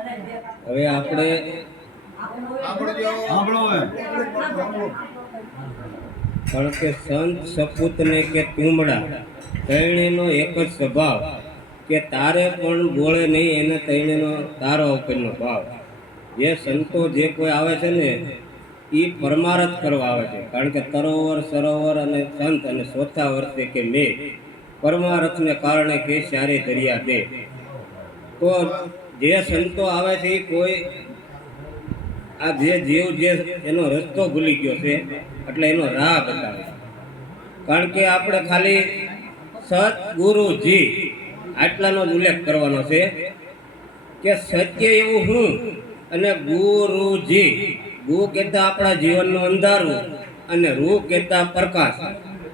હવે આપણે કારણ કે સંત સપૂત ને કે તુમડા તૈણીનો એક જ સ્વભાવ કે તારે પણ બોળે નહીં, એને તૈણીનો તારો ઉપરનો ભાવ. જે સંતો જે કોઈ આવે છે ને એ પરમારથ કરવા આવે છે, કારણ કે તરોવર સરોવર અને સંત અને ચોથા વર્ષે કે મેં પરમારથને કારણે કે સારે દરિયા દે. તો જે સંતો આવે છે એ કોઈ આ જે જીવ જે એનો રસ્તો ભૂલી ગયો છે એટલે એનો રાહ બતાવે. કારણ કે આપણે ખાલી સદગુરુજી આટલાનો જ ઉલ્લેખ કરવાનો છે કે સત્ય એવું હું અને ગુરુજી. ગુ કહેતા આપણા જીવનનું અંધારું અને રૂ કહેતા પ્રકાશ.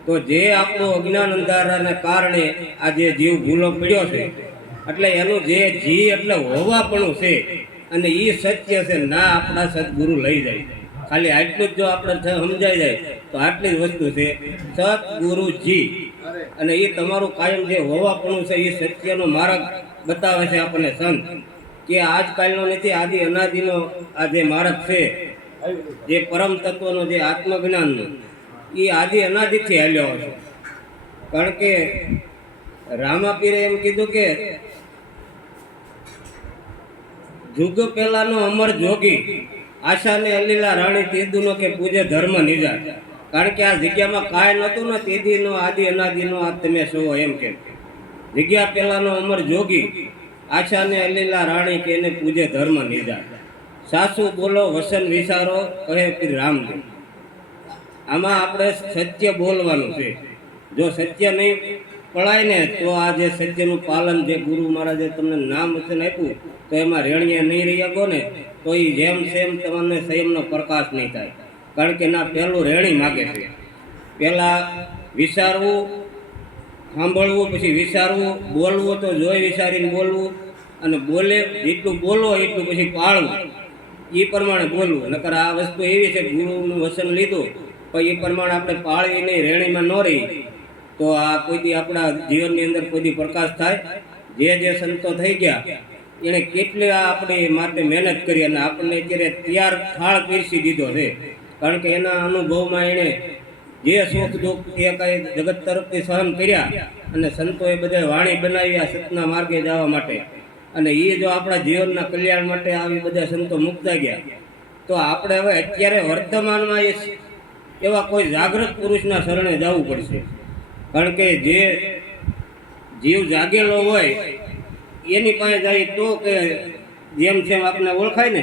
તો જે આપણું અજ્ઞાન અંધારાને કારણે આ જે જીવ ભૂલો પડ્યો છે એટલે એનું જે જી એટલે હોવાપણું છે અને એ સત્ય છે ના આપણા સદગુરુ લઈ જાય. ખાલી આટલું જ જો આપણે સમજાઈ જાય તો આટલી જ વસ્તુ છે સદગુરુજી. અને એ તમારું કાયમ જે હોવાપણું છે એ સત્યનો માર્ગ બતાવે છે આપણને સંત, કે આજકાલનો નથી આદિ અનાદિનો આ જે માર્ગ છે જે પરમ તત્વનો જે આત્મજ્ઞાનનો એ આદિ અનાદિથી હાલ્યો છે. કારણ કે રામાપીરે એમ કીધું કે જુગ પહેલાનો અમર જોગી આશાને અલીલા રાણી તેદુનો કે પૂજે ધર્મ નિજા. કારણ કે આ જગ્યામાં કાંઈ નહોતું ને તેદીનો આદિ અનાદિનો આ તમે છો એમ કે જગ્યા પહેલાનો અમર જોગી આશાને અલીલા રાણી કે એને પૂજે ધર્મ નિજા. સાસુ બોલો વસન વિચારો કહે પીર રામદેવ. આમાં આપણે સત્ય બોલવાનું છે. જો સત્ય નહીં પળાય ને તો આ જે સત્યનું પાલન જે ગુરુ મહારાજે તમને નામ વચન આપ્યું તો એમાં રેણીએ નહીં રહી શકો ને તો એ જેમ સેમ તમને સંયમનો પ્રકાશ નહીં થાય. કારણ કે ના પહેલું રેણી માગે છે. પહેલાં વિચારવું, સાંભળવું, પછી વિચારવું, બોલવું તો જોઈ વિચારીને બોલવું, અને બોલે જેટલું બોલો એટલું પછી પાળવું, એ પ્રમાણે બોલવું. નકર આ વસ્તુ એવી છે ગુરુનું વચન લીધું પણ એ પ્રમાણે આપણે પાળવી નહીં, રેણીમાં ન રહી તો આ કોઈ દી આપણા જીવનની અંદર કોઈ દી પ્રકાશ થાય. જે સંતો થઈ ગયા એણે કેટલી આપણી માટે મહેનત કરી અને આપણને અત્યારે તૈયાર થાળ પીરસી દીધો છે. કારણ કે એના અનુભવમાં એણે જે સુખ દુઃખ એ કાંઈ જગત તરફથી સહન કર્યા અને સંતોએ બધા વાણી બનાવી આ સતના માર્ગે જવા માટે. અને એ જો આપણા જીવનના કલ્યાણ માટે આવી બધા સંતો મુકતા ગયા તો આપણે હવે અત્યારે વર્તમાનમાં એવા કોઈ જાગૃત પુરુષના શરણે જવું પડશે. કારણ કે જે જીવ જાગેલો હોય એની પાસે જાય તો કે જેમ જેમ આપણે ઓળખાય ને.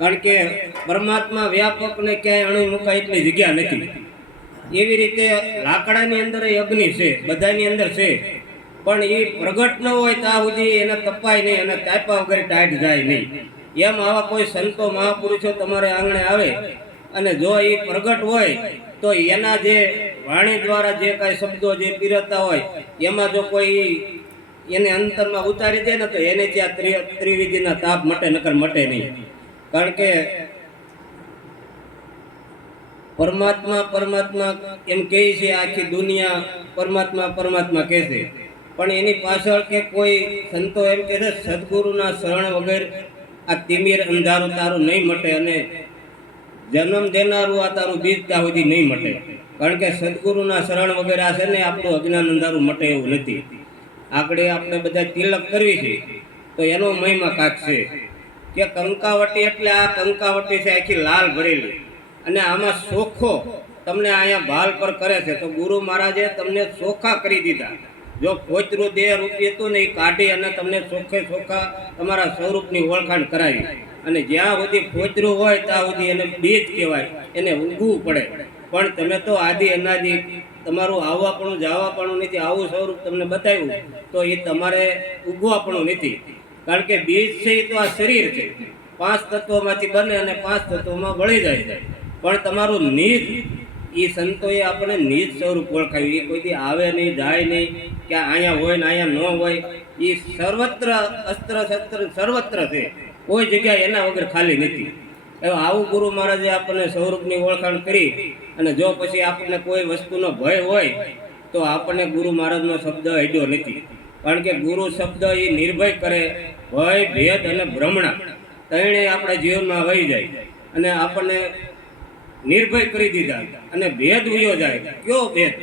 કારણ કે પરમાત્મા વ્યાપકને ક્યાંય અણી મુકાય એટલી જગ્યા નથી. એવી રીતે લાકડાની અંદર અગ્નિ છે, બધાની અંદર છે, પણ એ પ્રગટ ન હોય ત્યાં સુધી એને તપાય નહીં અને તાપ્યા વગર ટાઈટ જાય નહીં. એમ આવા કોઈ સંતો મહાપુરુષો તમારે આંગણે આવે અને જો એ પ્રગટ હોય તો એના જે વાણી દ્વારા જે કાંઈ શબ્દો જે પીરતા હોય એમાં જો કોઈ એને અંતરમાં ઉતારી દે ને તો એને ત્યાં ત્રિવિધિના તાપ મટે, નકર મટે નહીં. કારણ કે પરમાત્મા પરમાત્મા એમ કહે છે, આખી દુનિયા પરમાત્મા પરમાત્મા કહે છે, પણ એની પાછળ કે કોઈ સંતો એમ કહે છે સદગુરુના શરણ વગર આ તિમિર અંધારું તારું નહીં મટે અને જન્મ દેનારું આ તારું બીજ ત્યાં સુધી નહીં મટે. કારણ કે સદગુરુના શરણ વગર આ છે ને આપણું અજ્ઞાન અંધારું મટે એવું નથી. આગળ આપણે બધા તિલક કરવી છે તો એનો મહિમા કાક છે કે કંકાવટી એટલે આ કંકાવટી છે આખી લાલ ભરેલી અને આમાં ચોખ્ખો તમને અહીંયા ભાલ પર કરે છે. તો ગુરુ મહારાજે તમને ચોખ્ખા કરી દીધા. જો ખોચરું દેહ રૂપિયું હતું ને એ કાઢી અને તમને ચોખ્ખે ચોખ્ખા તમારા સ્વરૂપની ઓળખાણ કરાવી. અને જ્યાં સુધી ખોચરું હોય ત્યાં સુધી એને બીજ કહેવાય, એને ઊંઘવું પડે. પણ તમે તો આદિ અનાદિ તમારું આવવાપણું જવાપણું નથી, આવું સ્વરૂપ તમને બતાવ્યું તો એ તમારે ઉગવાપણું નથી. કારણ કે બીજ છે એ તો આ શરીર છે, 5 તત્વોમાંથી બને અને 5 તત્વોમાં વળી જાય છે. પણ તમારું નિજ એ સંતોએ આપણે નિજ સ્વરૂપ ઓળખાવ્યું. એ કોઈથી આવે નહીં, જાય નહીં, કે અહીંયા હોય ને અહીંયા ન હોય. એ સર્વત્ર અસ્ત્ર શસ્ત્ર સર્વત્ર છે, કોઈ જગ્યાએ એના વગર ખાલી નથી. હવે આવું ગુરુ મહારાજે આપણને સ્વરૂપની ઓળખાણ કરી. અને જો પછી આપણને કોઈ વસ્તુનો ભય હોય તો આપણને ગુરુ મહારાજનો શબ્દ અડ્યો નથી. કારણ કે ગુરુ શબ્દ એ નિર્ભય કરે ભય ભેદ અને ભ્રમણા ત્રણેય આપણા જીવનમાં વહી જાય અને આપણને નિર્ભય કરી દીધા અને ભેદ ઉયો જાય. કયો ભેદ?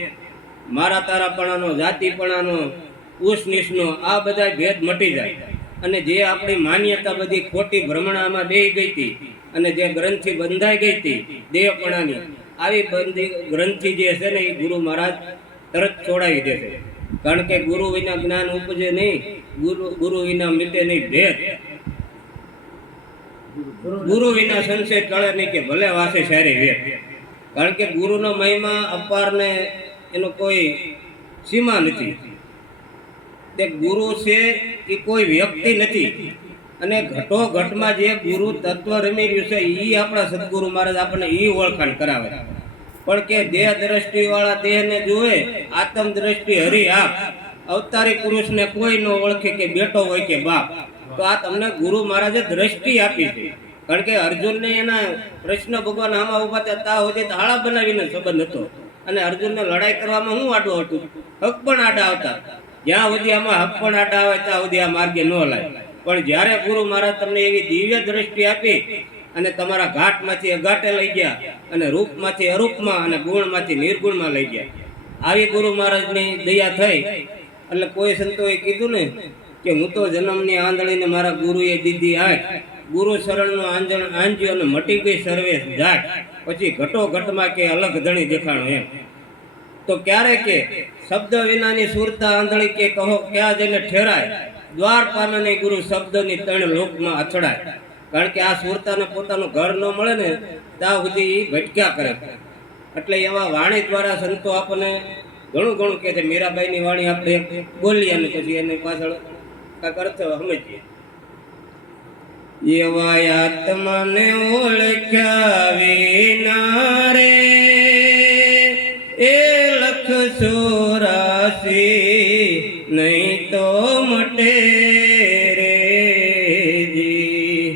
મારા તારાપણાનો, જાતિપણાનો, ઉસ નીચનો, આ બધા ભેદ મટી જાય અને જે આપણી માન્યતા બધી ખોટી ભ્રમણામાં બેહી ગઈ હતી અને જે ગ્રંથિ બંધાઈ ગઈ હતી દેહપણાની, આવી બંધી ગ્રંથિ જે છે ને એ ગુરુ મહારાજ તરત છોડાવી દેશે. કારણ કે ગુરુ વિના જ્ઞાન ઉપજે નહીં, ગુરુ વિના મીટે નહીં ભેદ, ગુરુ વિના સંશય ટળે નહીં કે ભલે વાસે સારી વેદ. કારણ કે ગુરુનો મહિમા અપાર ને એનો કોઈ સીમા નથી. તે ગુરુ છે એ કોઈ વ્યક્તિ નથી અને ઘટો ઘટમાં જે ગુરુ તત્વ રમી રહ્યું છે એ આપણા સદગુરુ મહારાજ આપણને એ ઓળખાણ કરાવે. પણ કે દેહ દ્રષ્ટિ વાળા દેહને જુએ, આત્મ દ્રષ્ટિ હરી આપ. અવતારી પુરુષને કોઈ ન ઓળખે કે બેટો હોય કે બાપ. તો આ તમને ગુરુ મહારાજે દ્રષ્ટિ આપી છે. કારણ કે અર્જુનને એના કૃષ્ણ ભગવાન આમાં ઉભા હતા સુધી તાળા બનાવીને સંબંધ હતો અને અર્જુનને લડાઈ કરવામાં શું આડું હતું? હક પણ આડા આવતા. જ્યાં સુધી આમાં હક પણ આડા આવે ત્યાં સુધી આ માર્ગે ન લાય. પણ જ્યારે ગુરુ મહારાજ તમને એવી દિવ્ય દ્રષ્ટિ આપી અને તમારા ઘાટમાંથી અઘાટે લઈ ગયા અને રૂપમાંથી અરૂપમાં અને ગુણમાંથી નિર્ગુણમાં લઈ ગયા, આવી ગુરુ મહારાજની દયા થઈ. એટલે કોઈ સંતોએ કીધું ને કે હું તો જન્મની આંધળીને મારા ગુરુએ દીધી આંખ, ગુરુ શરણનું આંજ્યો અને મટી ગઈ સર્વે જાટ. પછી ઘટો ઘટમાં કે અલગ ધણી દેખાણો એમ. તો ક્યારે કે શબ્દ વિનાની સુરતા આંધળી કે કહો ક્યાં જઈને ઠેરાય, દ્વાર પાનની ગુરુ શબ્દની ત્રણ લોકમાં અથડાય. કારણ કે આ સુરતાને પોતાનું ઘર ન મળે ને ત્યાં સુધી ભટક્યા કરે. એટલે એવા વાણી દ્વારા સંતો આપણને ઘણું ઘણું કહે છે. મીરાબાઈની વાણી આપણે બોલીએ અને પછી એની પાછળ કાંઈક અર્થ સમજીએ. એવા આત્માને ઓળખ્યા વિના રે એ 184 નહીં તો મટે રે જી.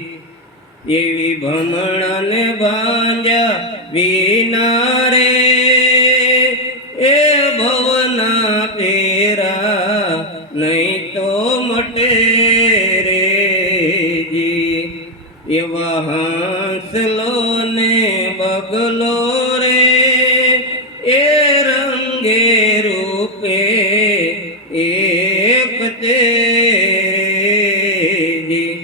એવી ભમણાને બાંધ્યા વિના રે એ ભવના પેરા નહીં તો મટે રે જી. એવા હાંસલો ને બગલો રે એ રંગે રૂપે એક તે જી.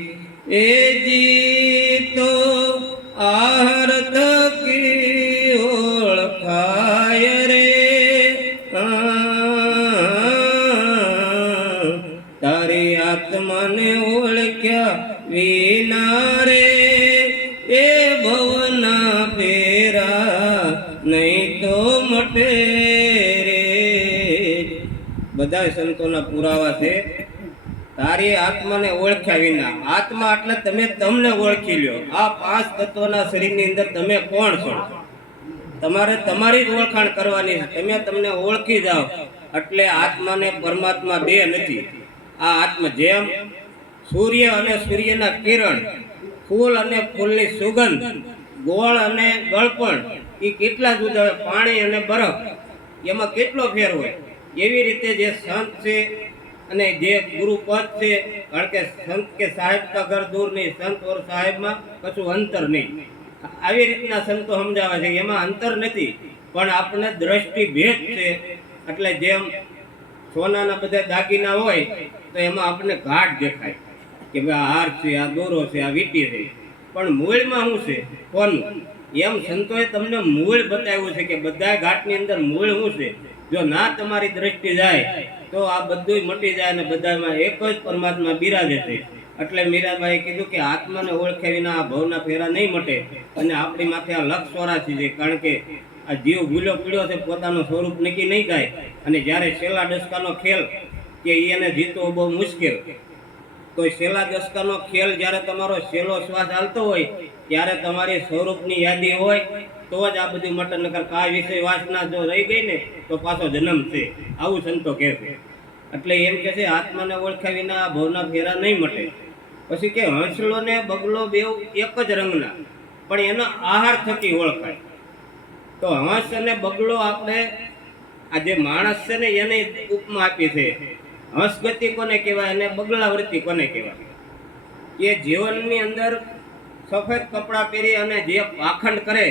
એ જી તો આહાર થકી ઓળખાય રે. તારી આત્માને ઓળખ્યા વિના રે એ ભવના પેરા નહીં તો મટે રે. બધા સંતોના પુરાવા છે. તારી આત્માને ઓળખ્યા વિના. આત્મા એટલે તમે તમને ઓળખી લ્યો. આ 5 તત્વના શરીરની અંદર તમે કોણ છો તમારે તમારી જ ઓળખાણ કરવાની છે. તમે તમને ઓળખી જાઓ એટલે આત્માને પરમાત્મા બે નથી. આ આત્મા જેમ સૂર્ય અને સૂર્યના કિરણ, ફૂલ અને ફૂલની સુગંધ, ગોળ અને ગળપણ એ કેટલા જુદા હોય, પાણી અને બરફ એમાં કેટલો ફેર હોય. એવી રીતે જે સંત છે અને જે ગુરુપદ છે, કારણ કે સંત કે સાહેબ કા ઘર દૂર નહીં, સંત ઓર સાહેબમાં કશું અંતર નહીં. આવી રીતના સંતો સમજાવે છે. એમાં અંતર નથી પણ આપણે દ્રષ્ટિ ભેદ છે. એટલે જેમ સોનાના બધા દાગીના હોય તો એમાં આપણને ઘાટ દેખાય કે ભાઈ આ હાર છે, આ દોરો છે, આ વીંટી છે, પણ મૂળમાં શું છે કોનું? એમ સંતોએ તમને મૂળ બતાવ્યું છે કે બધા ઘાટની અંદર મૂળ શું છે. જો ના તમારી દ્રષ્ટિ જાય તો આ બધું મટી જાય અને બધામાં એક જ પરમાત્મા બિરાજે છે. એટલે મીરાબાઈએ કીધું કે આત્માને ઓળખ્યા વિના આ ભવના ફેરા નહીં મટે અને આપણી માથે આ 184 છે. કારણ કે આ જીવ ભૂલ્યો પીડ્યો છે, પોતાનું સ્વરૂપ નક્કી નહીં થાય. અને જ્યારે છેલ્લા દશકાનો ખેલ કે એને જીતવો બહુ મુશ્કેલ. તો છેલ્લા દશકાનો ખેલ જ્યારે તમારો છેલ્લો શ્વાસ ચાલતો હોય ત્યારે તમારી સ્વરૂપની યાદી હોય તો જ આ બધું મટે. નકર આ વિષય વાસના જો રહી ગઈ ને તો પાછો જન્મ છે. આવું સંતો કહે છે. એટલે એમ કે છે આત્માને ઓળખ્યા વિના આ ભવના ફેરા નહીં મટે. પછી કે હંસલો ને બગલો બેવ એક જ રંગના પણ એનો આહાર થકી ઓળખાય. તો હંસ અને બગલો આપણે આ જે માણસ છે ને એને ઉપમા આપી છે. હંસ ગતિ કોને કહેવાય અને બગલા વૃત્તિ કોને કહેવાય? કે જીવનની અંદર સફેદ કપડાં પહેરી અને જે પાખંડ કરે,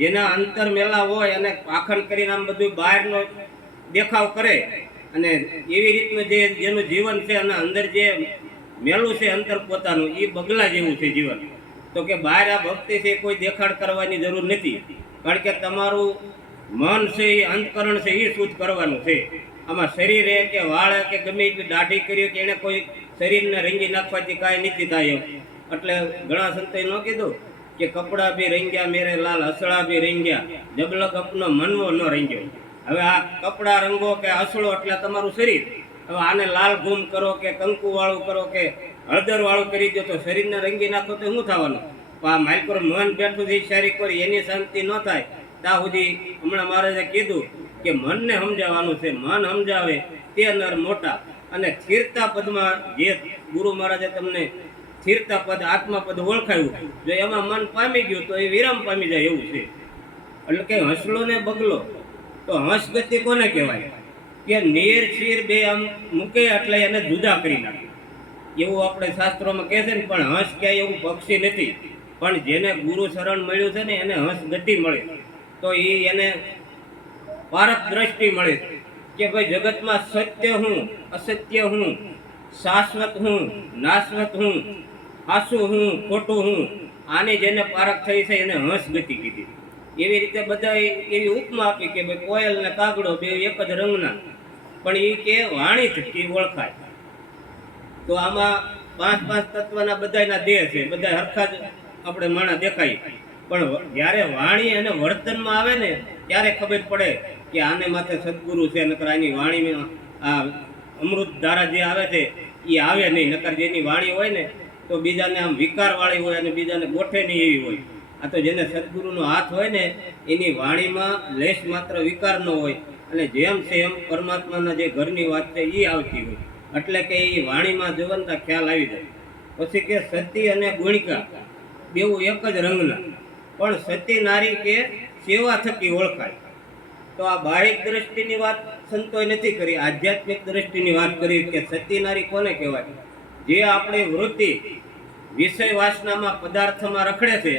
જેના અંતર મેલા હોય અને પાખંડ કરીને આમ બધું બહારનો દેખાવ કરે અને એવી રીતનું જેનું જીવન છે અને અંદર જે મેલું છે અંતર પોતાનું, એ બગલા જેવું છે જીવન. તો કે બહાર આ ભક્તિ છે કોઈ દેખાડ કરવાની જરૂર નથી, કારણ કે તમારું મન છે એ અંતકરણ છે એ શુદ્ધ કરવાનું છે. આમાં શરીરે કે વાળે કે ગમે એટલી દાઢી કરી કે એને કોઈ શરીરને રંગી નાખવાથી કાંઈ નથી થાય એમ. એટલે ઘણા સંતોએ ન કીધું કે કપડાં બી રંગ્યા મેરે લાલ, હસળા બી રંગ્યા, જબલક અપનો મનવો ન રંગ્યો. હવે આ કપડાં રંગો કે હસળો એટલે તમારું શરીર. હવે આને લાલ ઘૂમ કરો કે કંકુ વાળું કરો કે હળદર વાળું કરી દો તો શરીરને રંગી નાખો તો શું થવાનું? આ માઇક્રો મન બેઠું છે શારીરિક કરી એની શાંતિ ન થાય ત્યાં સુધી હમણાં મહારાજે કીધું કે મનને સમજાવવાનું છે. મન સમજાવે તે નર મોટા. અને સ્થિરતા પદમાં જે ગુરુ મહારાજે તમને સ્થિરતા પદ આત્મા પદ ઓળખાયું, જો એમાં મન પામી ગયું તો એ વિરામ પામી જાય એવું છે. એટલે કે હસલો ને બગલો, તો હંસ ગતિ કોને કહેવાય? કે નીર શીર બે આમ મૂકે એટલે એને જુદા કરી નાખે એવું આપણે શાસ્ત્રોમાં કહે છે ને. પણ હંસ ક્યાંય એવું પક્ષી નથી, પણ જેને ગુરુ શરણ મળ્યું છે ને એને હંસ ગતિ મળે, તો એ એને પારક દ્રષ્ટિ મળે કે ભાઈ જગતમાં સત્ય હું, અસત્ય હું, શાશ્વત હું, નાશવત હું, આસુ હું, ખોટું હું, આની જેને પારખ થઈ છે એને હંસ ગતિ કીધી. એવી રીતે બધા એવી ઉપમા આપી કે ભાઈ કોયલ ને કાગડો બે એક જ રંગના, પણ એ કે વાણી થકી ઓળખાય. તો આમાં પાંચ પાંચ તત્વના બધાના દેહ છે, બધા હરખા જ આપણે માણા દેખાય. પણ જ્યારે વાણી અને વર્તનમાં આવે ને ત્યારે ખબર પડે કે આને માથે સદગુરુ છે, નકર આની વાણીમાં આ અમૃત ધારા જે આવે છે એ આવે નહીં. નકર જેની વાણી હોય ને તો બીજાને આમ વિકાર વાળી હોય અને બીજાને ગોઠે નહીં એવી હોય. આ તો જેને સદગુરુનો હાથ હોય ને એની વાણીમાં લેશ માત્ર વિકાર ન હોય, અને જેમ છે એમ પરમાત્માના જે ઘરની વાત છે એ આવતી હોય. એટલે કે એ વાણીમાં જવનતા ખ્યાલ આવી જાય. પછી કે સતી અને ગુણિકા બેવું એક જ રંગના, પણ સતી નારી કે સેવા થકી ઓળખાય. તો આ બાહ્યિક દ્રષ્ટિની વાત સંતોએ નથી કરી, આધ્યાત્મિક દ્રષ્ટિની વાત કરી કે સતી નારી કોને કહેવાય? જે આપણી વૃત્તિ વિષય વાસનામાં પદાર્થમાં રખડે છે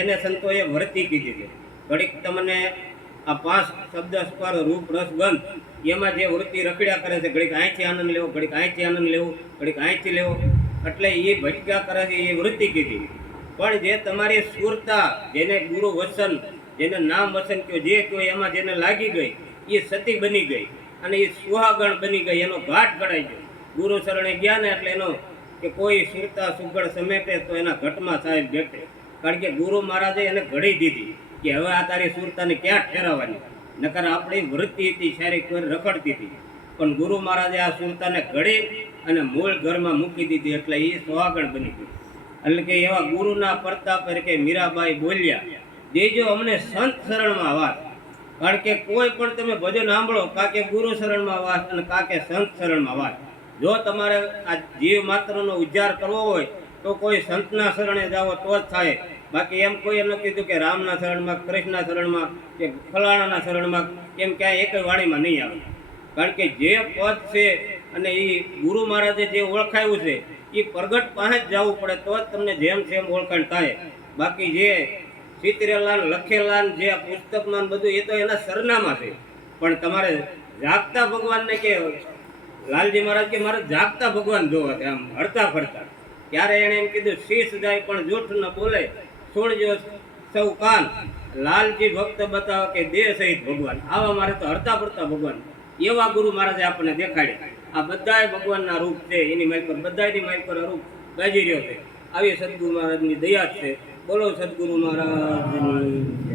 એને સંતોએ વૃત્તિ કીધી છે. ઘડીક તમને આ પાંચ શબ્દ સ્પર્શ રૂપ રસ ગંધ એમાં જે વૃત્તિ રખડ્યા કરે છે, ઘડીક અહીંથી આનંદ લેવો, ઘડીક અહીંથી આનંદ લેવો, ઘડીક અહીંથી લેવો, એટલે એ ભટક્યા કરે છે એ વૃત્તિ કીધી. પણ જે તમારી સુરતા, જેને ગુરુ વચન, જેને નામ વચન કયો જે કયો એમાં જેને લાગી ગઈ એ સતી બની ગઈ અને એ સુહાગણ બની ગઈ, એનો ઘાટ ઘડાઈ ગયો. ગુરુ શરણે ગયા ને એટલે એનો કે કોઈ સુરતા સુગળ સમેટે તો એના ઘટમાં સાહેબ બેઠે. કારણ કે ગુરુ મહારાજે એને ઘડી દીધી કે હવે આ તારી સુરતાને ક્યાં ઠેરાવવાની? નકર આપણી વૃત્તિ હતી શારીરિક રખડતી હતી, પણ ગુરુ મહારાજે આ સુરતાને ઘડી અને મૂળ ઘરમાં મૂકી દીધી એટલે એ સુહાગણ બની ગઈ. એટલે કે એવા ગુરુના પ્રતાપ કે મીરાબાઈ બોલ્યા, દેજો અમને સંત શરણમાં વાસ. કારણ કે કોઈ પણ તમે ભજન સાંભળો કાકે ગુરુ શરણમાં વાસ અને કાકે સંત શરણમાં વાસ. જો તમારે આ જીવ માત્રનો ઉદ્ધાર કરવો હોય તો કોઈ સંતના શરણે જાઓ તો જ થાય. બાકી એમ કોઈ ન કીધું કે રામના શરણમાં, કૃષ્ણના શરણમાં કે ફલાણાના શરણમાં, એમ ક્યાંય એક વાણીમાં નહીં આવે. કારણ કે જે પદ છે અને એ ગુરુ મહારાજે જે ઓળખાયું છે એ પ્રગટ પાસે જ જવું પડે તો જ તમને જેમ જેમ ઓળખાણ થાય. બાકી જે ચિત્રેલા લખેલા જે આ પુસ્તકમાં બધું એ તો એના સરનામા છે, પણ તમારે જાગતા ભગવાનને કે લાલજી મહારાજ કે મારે જાગતા ભગવાન જોવા છે આમ હરતા ફરતા. ત્યારે એણે એમ કીધું શીશ જાય પણ જૂઠ ન બોલે, સુણજો સૌ કાન, લાલજી ભક્ત બતાવે કે દેહ સહિત ભગવાન. આવા મારે તો હરતા ફરતા ભગવાન એવા ગુરુ મહારાજે આપણને દેખાડ્યા. આ બધાય ભગવાનના રૂપ છે, એની માઇક પર બધાની માઇક પર રૂપ ગાજી રહ્યો છે. આવી સદગુરુ મહારાજની દયા છે. બોલો સદગુરુ મહારાજ.